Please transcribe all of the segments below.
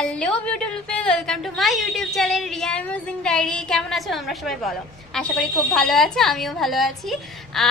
Hello beautiful people, welcome to my YouTube channel Riya amazing diary. কেমন আছো তোমরা সবাই বলো? আশা করি খুব ভালো আছো, আমিও ভালো আছি।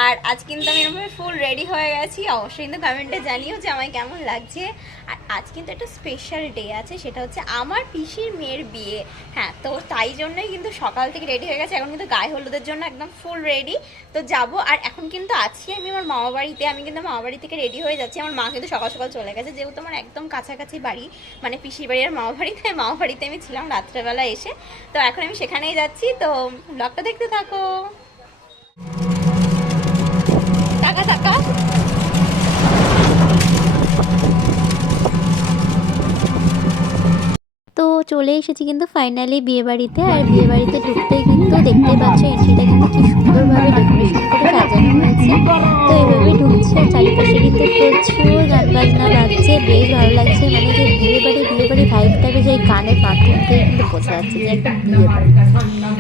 আর আজ কিন্তু আমি এরকম ফুল রেডি হয়ে গেছি। অবশ্যই কিন্তু কমেন্টে জানিও যে আমায় কেমন লাগছে। আর আজ কিন্তু একটা স্পেশাল ডে আছে, সেটা হচ্ছে আমার পিসির মেয়ের বিয়ে। হ্যাঁ, তো তাই জন্যই কিন্তু সকাল থেকে রেডি হয়ে গেছে। এখন কিন্তু গায়ে হলুদের জন্য একদম ফুল রেডি। তো যাব, আর এখন কিন্তু আছি আমি আমার মামা বাড়িতে। আমি কিন্তু মামা বাড়ি থেকে রেডি হয়ে যাচ্ছি। আমার মা কিন্তু সকাল সকাল চলে গেছে, যেহেতু আমার একদম কাছাকাছি বাড়ি, মানে পিসির বাড়ি আর মামা বাড়িতে। মামা বাড়িতে আমি ছিলাম রাত্রেবেলা এসে, তো এখন আমি সেখানেই যাচ্ছি। তো ব্লগটা দেখতে থাকো। টাকা টাকা। তো চলে এসেছি কিন্তু ফাইনালি বিয়েবাড়িতে। আর বিয়েবাড়িতে ঢুকতেই কিন্তু দেখতেই পাচ্ছ এন্ট্রিটা কিন্তু কি সুন্দরভাবে ডেকোরেশন করে সাজানো হয়েছে। তো এইভাবে ঢুকছে আর চারিপাশে কিন্তু প্রচুর গান বাজনা বাজছে, বেশ ভালো লাগছে। মানে যে বিয়েবাড়ি ভাইবটাকে যে গানের মাধ্যম দিয়ে কিন্তু বোঝা যাচ্ছে যে একটা বিয়েবাড়ি।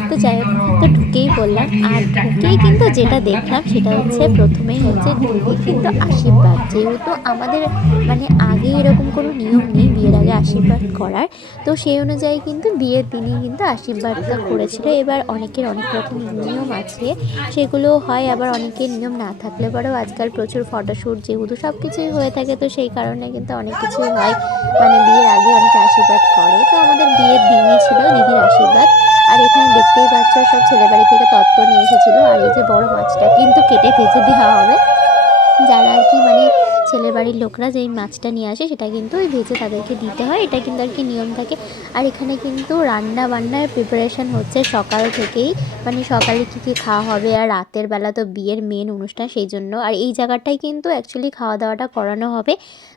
তো যাই হোক, তো ঢুকেই বললাম, আর ঢুকেই কিন্তু যেটা দেখলাম সেটা হচ্ছে প্রথমেই হচ্ছে দিদির কিন্তু আশীর্বাদ। যেহেতু আমাদের মানে আগে এরকম কোনো নিয়ম নেই বিয়ের আগে আশীর্বাদ করার, তো সেই অনুযায়ী কিন্তু বিয়ের দিনই কিন্তু আশীর্বাদটা করেছিল। এবার অনেকের অনেক রকম নিয়ম আছে, সেগুলো হয়। আবার অনেকের নিয়ম না থাকলে পরেও আজকাল প্রচুর ফটোশ্যুট যেহেতু সব কিছুই হয়ে থাকে, তো সেই কারণে কিন্তু অনেক কিছুই হয়। মানে বিয়ের আগে অনেকে আশীর্বাদ করে, তো আমাদের বিয়ের দিনই ছিল দিদির আশীর্বাদ। আর এখানে দেখতেই পাচ্ছ সব ছেলেবাড়ি থেকে তত্ত্ব নিয়ে এসেছিলো। আর এই যে বড় মাছটা কিন্তু কেটে ভেজে দেওয়া হবে, যারা আর কি মানে ছেলের বাড়ির লোকরা যেই মাছটা নিয়ে আসে সেটা কিন্তু ওই ভেজে তাদেরকে দিতে হয়, এটা কিন্তু আর কি নিয়ম থাকে। আর এখানে কিন্তু রান্না বান্নার প্রিপারেশন হচ্ছে সকাল থেকেই, মানে সকালে কী কী খাওয়া হবে আর রাতের বেলা তো বিয়ের মেন অনুষ্ঠান, সেই জন্য। আর এই জায়গাটাই কিন্তু অ্যাকচুয়ালি খাওয়া দাওয়াটা করানো হবে।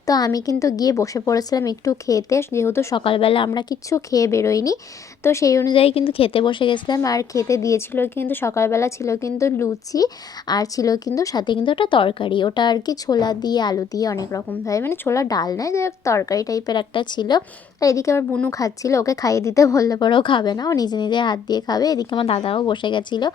তো আমি কিন্তু গিয়ে বসে পড়েছিলাম একটু খেতে, যেহেতু সকালবেলা আমরা কিচ্ছু খেয়ে বেরোইনি। তো সেই অনুযায়ী কিন্তু খেতে বসে গেছিলাম। আর খেতে দিয়েছিল কিন্তু সকালবেলা ছিল কিন্তু লুচি, আর ছিল কিন্তু সাথে কিন্তু একটা তরকারি, ওটা আর কি ছোলা দিয়ে আলু দিয়ে অনেক রকমভাবে, মানে ছোলা ডাল নয়, যে তরকারি টাইপের একটা ছিল। আর এদিকে আমার বুনু খাচ্ছিল, ওকে খাইয়ে দিতে বললে পরেও খাবে না, ও নিজে নিজে হাত দিয়ে খাবে। এদিকে আমার দাদাও বসে গেছিলো।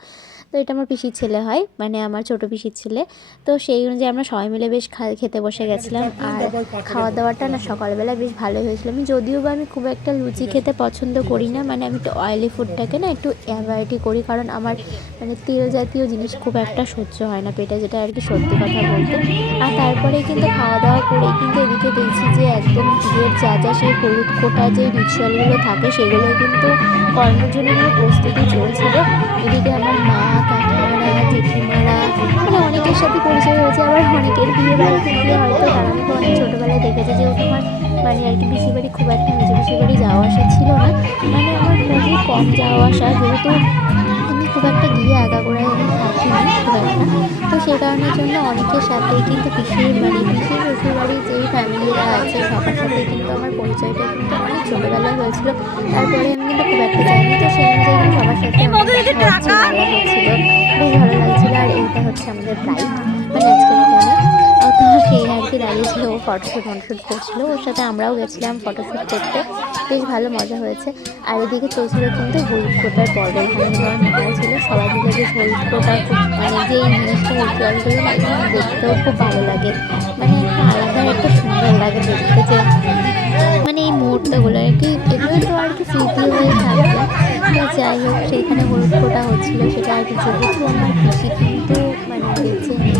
তো এটা আমার পিসির ছেলে হয়, মানে আমার ছোটো পিসির ছেলে। তো সেই অনুযায়ী আমরা সবাই মিলে বেশ খেতে বসে গেছিলাম। আর খাওয়া দাওয়াটা না সকালবেলা বেশ ভালোই হয়েছিল। আমি যদিও বা আমি খুব একটা লুচি খেতে পছন্দ করি না, মানে আমি একটু অয়েলি ফুডটাকে না একটু অ্যাভয়েডই করি, কারণ আমার মানে তেল জাতীয় জিনিস খুব একটা সহ্য হয় না পেটে, যেটা আর কি সত্যি কথা বলতে। আর তারপরে কিন্তু খাওয়া দাওয়া করেই কিন্তু এদিকে দেখছি যে একদম বিয়ের যা যা সেই হলুদ ফোঁটা যে রিচুয়ালগুলো থাকে সেগুলো কিন্তু করানোর জন্য কিন্তু প্রস্তুতি চলছিল। এদিকে আমার মা, কাকিমারা, জেঠিমারা, মানে অনেকের সাথে পরিচয় হয়েছে। আবার অনেকের বিয়ে বাড়িতে গিয়ে হয়তো তারা আমাকে অনেক ছোটোবেলায় দেখেছে, যেহেতু আমার মানে আর কি পিসির বাড়ি খুব একটা মেজো পিসির বাড়ি যাওয়া আসা ছিল না, মানে আমার খুবই কম যাওয়া আসা, যেহেতু আমি খুব একটা গিয়ে আগাগোড়ায় আমি থাকিনি খুব একটা। তো সেই কারণের জন্য অনেকের সাথেই কিন্তু পিসির শ্বশুরবাড়ির যেই ফ্যামিলিরা আছে সবার সাথেই কিন্তু আমার পরিচয়টা কিন্তু অনেক ছোটোবেলায় হয়েছিল। তারপরে আমি কিন্তু খুব একটা যাইনি, তো সেই অনুযায়ী কিন্তু সবার সাথে অনেক দেখা হচ্ছিল, আলাপ হচ্ছিল, বেশ ভালো লাগছিলো। আর এইটা হচ্ছে আমাদের ব্রাইড, মানে আজকের কনে। তো সেই আর কি দাঁড়িয়েছিল, ও ফটোশ্যুট করছিল, ওর সাথে আমরাও গেছিলাম ফটোশ্যুট করতে, বেশ ভালো মজা হয়েছে। আর এদিকে চলছিল কিন্তু হলুদ ফোটার পর্ব, এখানে কিন্তু আমার মাও ছিল, সবাই মিলে বেশ হলুদ ফোটা, খুব মানে যে এই জিনিসটা রিচুয়ালগুলো না এগুলো দেখতেও খুব ভালো লাগে, মানে একটা আলাদা একটা সুন্দর লাগে দেখতে, যে মানে এই মুহূর্তগুলো আর কি, এগুলো তো আর কি স্মৃতি হয়ে থাকবে। তো যাই হোক, সেইখানে হলুদ ফোঁটা হচ্ছিল সেটা আর কি, যেহেতু আমার পিসি কিন্তু মানে বেঁচে নেই,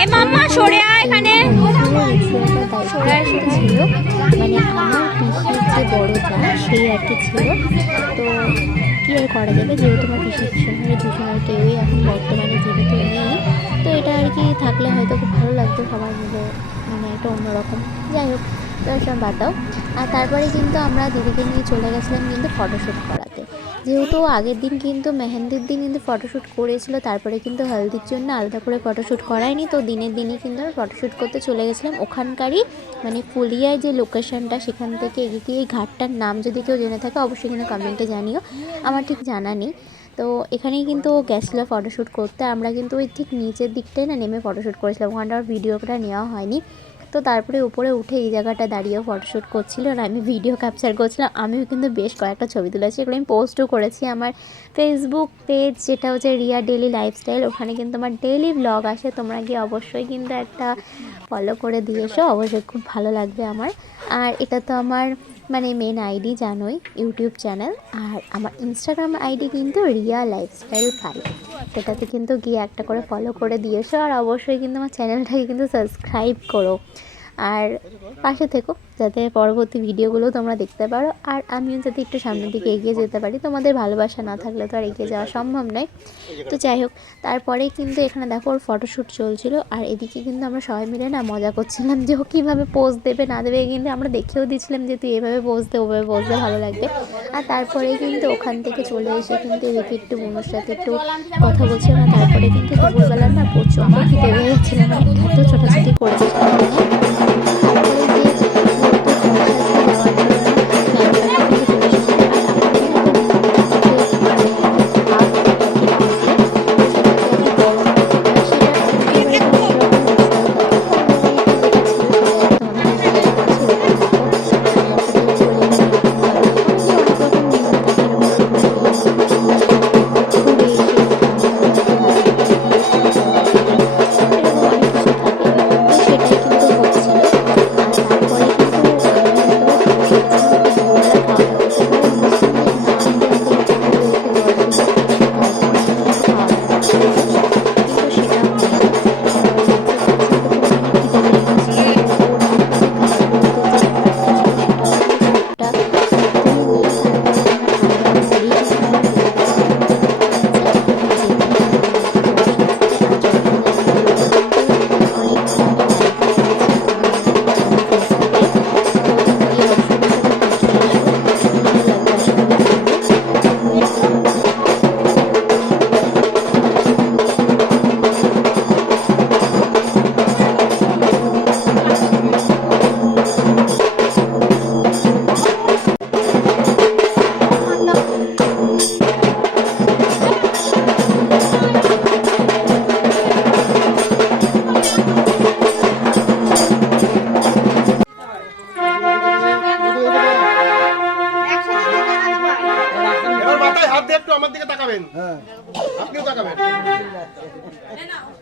এ মাম্মা সেহেতু সরে আয় এই এখানে। পুরো রিচুয়ালটার দায়িত্ব কিন্তু ছিল মানে আমার পিসির যে বড় যা সেই আর কি ছিল। তো কী আর করা যাবে, যেহেতু আমার পিসির শ্বশুরের দুজনের কেউই এখন বর্তমানে জীবিত নেই, তো এটা আর কি থাকলে হয়তো খুব ভালো লাগতো সবাই মিলে, মানে একটা অন্যরকম। যাই হোক, তো সব বাদ দাও। আর তারপরে কিন্তু আমরা দিদিকে নিয়ে চলে গেছিলাম কিন্তু ফটোশ্যুট করাতে, যেহেতু আগের দিন কিন্তু মেহেন্দির দিন কিন্তু ফটোশ্যুট করেছিল, তারপরে কিন্তু হলদির জন্য আলাদা করে ফটোশ্যুট করায়নি। তো দিনের দিনই কিন্তু আমি ফটোশ্যুট করতে চলে গেছিলাম ওখানকারই, মানে ফুলিয়ার যে লোকেশনটা সেখান থেকে এগিয়ে এই ঘাটটার নাম যদি কেউ জেনে থাকে অবশ্যই কিন্তু কমেন্টে জানিও, আমার ঠিক জানা নেই। তো এখানেই কিন্তু ও গেছিলো ফটোশ্যুট করতে, আমরা কিন্তু ওই ঠিক নিচের দিকটায় না নেমে ফটোশ্যুট করেছিলাম, ওখানটা আর ভিডিওটা নেওয়া হয়নি। তো তারপরে উপরে উঠে এই জায়গাটা দাঁড়িয়েও ফটোশ্যুট করছিল, আর আমি ভিডিও ক্যাপচার করছিলাম। আমিও কিন্তু বেশ কয়েকটা ছবি তুলেছি, এগুলো আমি পোস্টও করেছি আমার ফেসবুক পেজ, যেটা হচ্ছে রিয়া ডেলি লাইফস্টাইল, ওখানে কিন্তু আমার ডেইলি ব্লগ আসে, তোমরা গিয়ে অবশ্যই কিন্তু একটা ফলো করে দিয়ে এসো, অবশ্যই খুব ভালো লাগবে আমার। আর এটা তো আমার মানে মেন আইডি জানোই, ইউটিউব চ্যানেল। আর আমার ইনস্টাগ্রাম আইডি কিন্তু রিয়া লাইফস্টাইল 5, সেটাতে কিন্তু গিয়ে একটা করে ফলো করে দিয়েছো। আর অবশ্যই কিন্তু আমার চ্যানেলটাকে কিন্তু সাবস্ক্রাইব করো আর পাশে থেকো, যাতে পরবর্তী ভিডিওগুলো তোমরা দেখতে পারো আর আমিও যাতে একটু সামনের দিকে এগিয়ে যেতে পারি। তোমাদের ভালোবাসা না থাকলে তো আর এগিয়ে যাওয়া সম্ভব নয়। তো যাই হোক, তারপরে কিন্তু এখানে দেখো ওর ফটোশ্যুট চলছিল আর এদিকে কিন্তু আমরা সবাই মিলে না মজা করছিলাম যে ও কীভাবে পোজ দেবে না দেবে, কিন্তু আমরা দেখেও দিচ্ছিলাম যে তুই এভাবে পোজ দে, ওভাবে পোজ দে, ভালো লাগবে। আর তারপরে কিন্তু ওখান থেকে চলে এসে কিন্তু এদিকে একটু বোনের সাথে একটু কথা বলছিলাম। আর তারপরে কিন্তু দুপুরবেলা না প্রচণ্ড খিদে পেয়ে গেছিলাম, এত ছোটাছুটি করেছে সারাদিনে।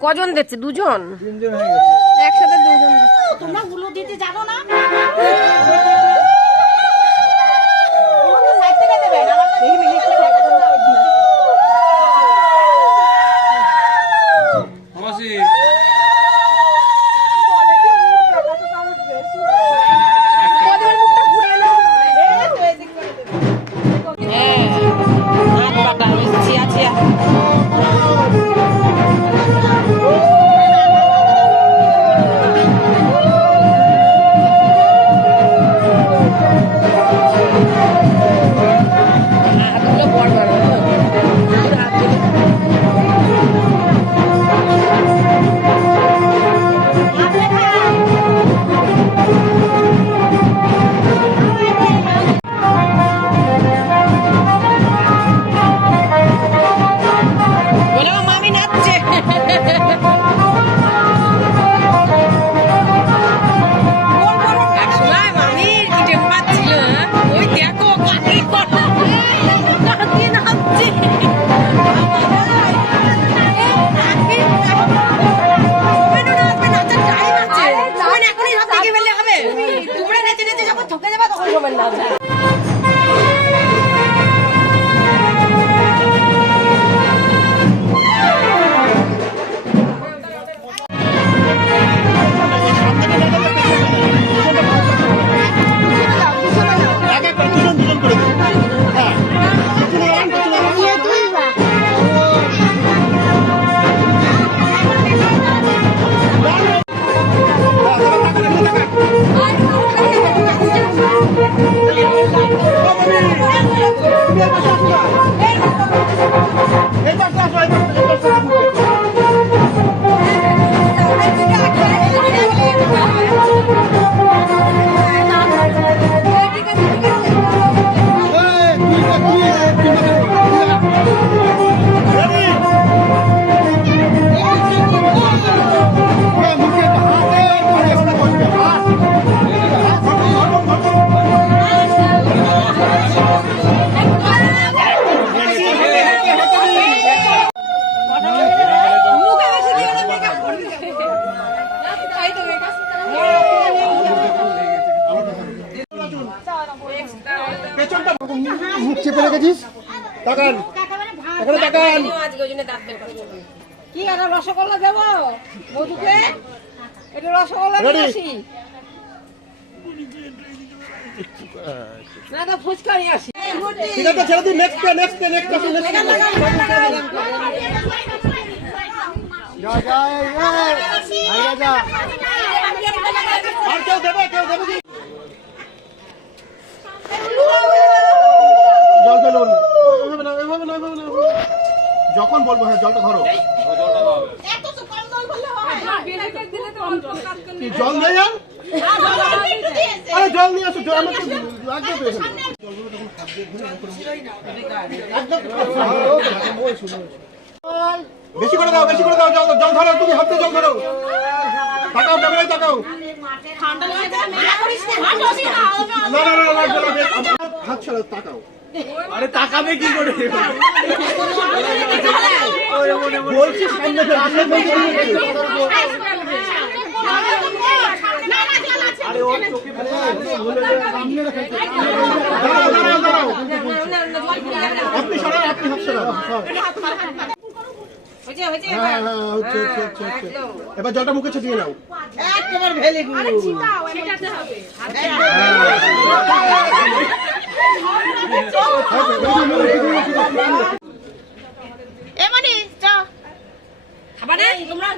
কজন দিচ্ছে? দুজন, একসাথে দুজন। তোমরা গুলো দিতে জানো না? পেছনটা মুখ চেপে রেখেছিস, তাকান এখানে তাকান। আজকে ওই জন্য দাঁত বের করে বলবো। কি আর রসগোল্লা দেবো বধুকে? এটা রসগোল্লা Ready? নিয়ে আসি না, তো ফুচকা নিয়ে আসি। ঠিক আছে ছেড়ে দিন, নেক্সট নেক্সট নেক্সট আসুন, নেক্সট যা যা আগে যা। আর কেউ দেবে কি? জল ফেলুন, এভাবে না এভাবে না এভাবে না, যখন বলবো হ্যাঁ জলটা ধরো। কি জল নেই আর? আরে জল নিয়ে আসো, জল আমাকে লাগবে তো এখানে। বেশি করে দাও, বেশি করে দাও, জল জল ধরো, তুমি হাতে জল ধরো, তাকাও ক্যামেরায় তাকাও। না না না লাগবে লাগবে, হাত ছাড়া তাকাও। আরে তাকাবে কি করে? বলছি সামনে আরে ওর চোখে সামনে রেখে দাঁড়াও দাঁড়াও দাঁড়াও, আপনি সরান, আপনি হাত সরান। হ্যাঁ হ্যাঁ হচ্ছে হচ্ছে হচ্ছে হচ্ছে। এবার জলটা মুখে ছিটিয়ে নাও। একেবারে ভেলি গুড। এমনি চা খাবা না তোমরা?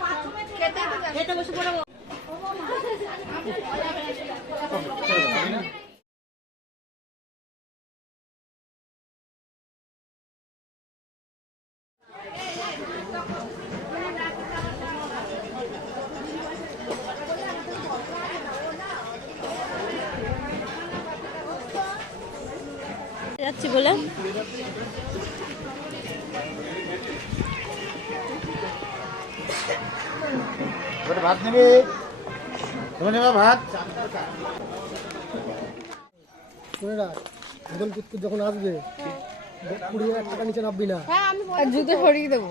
খেতে বসে পড়ো। যাচ্ছি বলে ভাত নেবে, তুমি নেবে ভাত। যখন আসবে 20,000 টাকা নিচে নামবি না। জুতো সরিয়ে দেবো।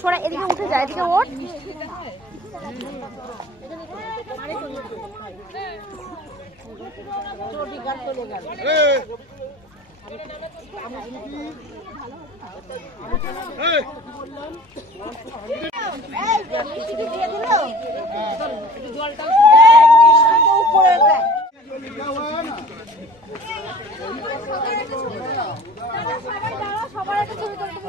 সরা এদিকে উঠে যায়, এদিকে ওঠ। সবার একটা ছবি তুলতে